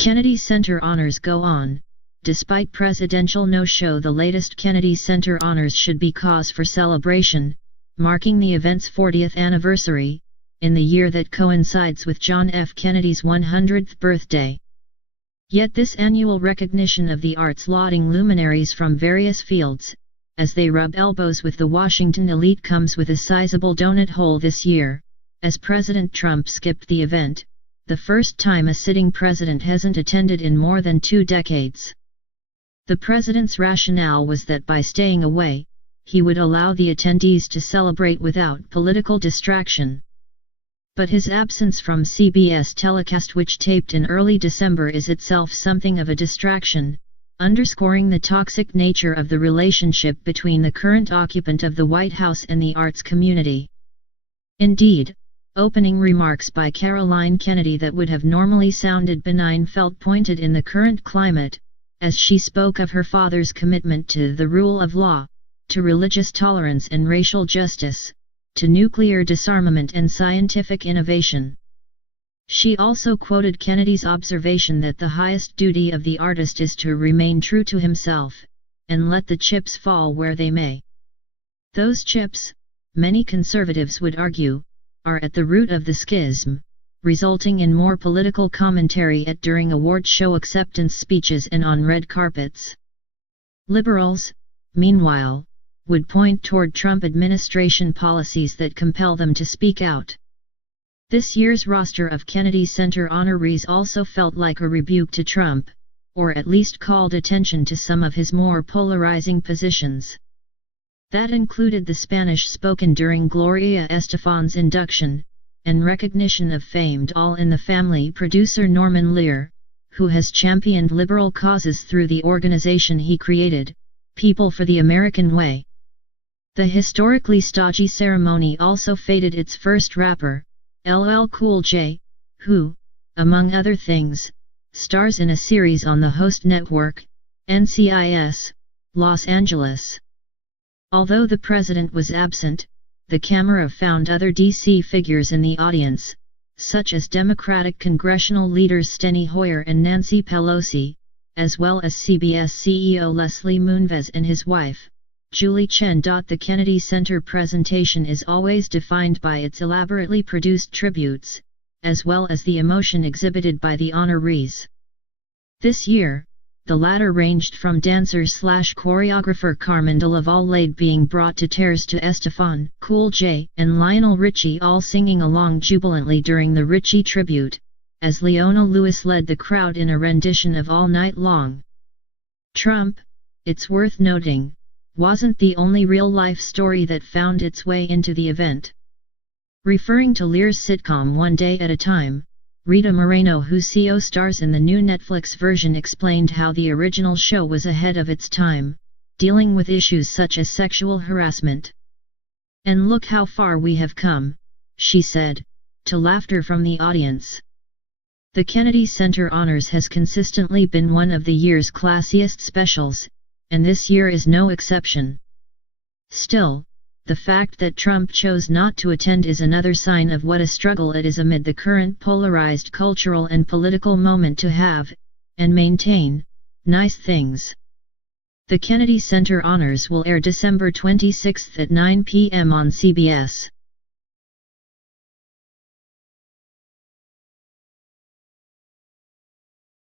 Kennedy Center honors go on. Despite presidential no-show, the latest Kennedy Center honors should be cause for celebration, marking the event's 40th anniversary, in the year that coincides with John F. Kennedy's 100th birthday. Yet this annual recognition of the arts lauding luminaries from various fields, as they rub elbows with the Washington elite, comes with a sizable donut hole this year, as President Trump skipped the event, the first time a sitting president hasn't attended in more than 2 decades. The president's rationale was that by staying away, he would allow the attendees to celebrate without political distraction. But his absence from CBS telecast, which taped in early December, is itself something of a distraction, underscoring the toxic nature of the relationship between the current occupant of the White House and the arts community. Indeed, opening remarks by Caroline Kennedy that would have normally sounded benign felt pointed in the current climate, as she spoke of her father's commitment to the rule of law, to religious tolerance and racial justice, to nuclear disarmament and scientific innovation. She also quoted Kennedy's observation that the highest duty of the artist is to remain true to himself, and let the chips fall where they may. Those chips, many conservatives would argue, are at the root of the schism, resulting in more political commentary during award show acceptance speeches and on red carpets. Liberals, meanwhile, would point toward Trump administration policies that compel them to speak out. This year's roster of Kennedy Center honorees also felt like a rebuke to Trump, or at least called attention to some of his more polarizing positions. That included the Spanish spoken during Gloria Estefan's induction, and recognition of famed All in the Family producer Norman Lear, who has championed liberal causes through the organization he created, People for the American Way. The historically stodgy ceremony also feted its first rapper, LL Cool J, who, among other things, stars in a series on the host network, NCIS, Los Angeles. Although the president was absent, the camera found other D.C. figures in the audience, such as Democratic congressional leaders Steny Hoyer and Nancy Pelosi, as well as CBS CEO Leslie Moonves and his wife, Julie Chen. The Kennedy Center presentation is always defined by its elaborately produced tributes, as well as the emotion exhibited by the honorees. This year, the latter ranged from dancer/choreographer Carmen de la Vallade being brought to tears to Estefan, Cool J, and Lionel Richie all singing along jubilantly during the Richie tribute, as Leona Lewis led the crowd in a rendition of All Night Long. Trump, it's worth noting, wasn't the only real-life story that found its way into the event. Referring to Lear's sitcom One Day at a Time, Rita Moreno, whose co stars in the new Netflix version, explained how the original show was ahead of its time, dealing with issues such as sexual harassment. "And look how far we have come," she said, to laughter from the audience. The Kennedy Center Honors has consistently been one of the year's classiest specials, and this year is no exception. Still, the fact that Trump chose not to attend is another sign of what a struggle it is amid the current polarized cultural and political moment to have, and maintain, nice things. The Kennedy Center Honors will air December 26 at 9 p.m. on CBS.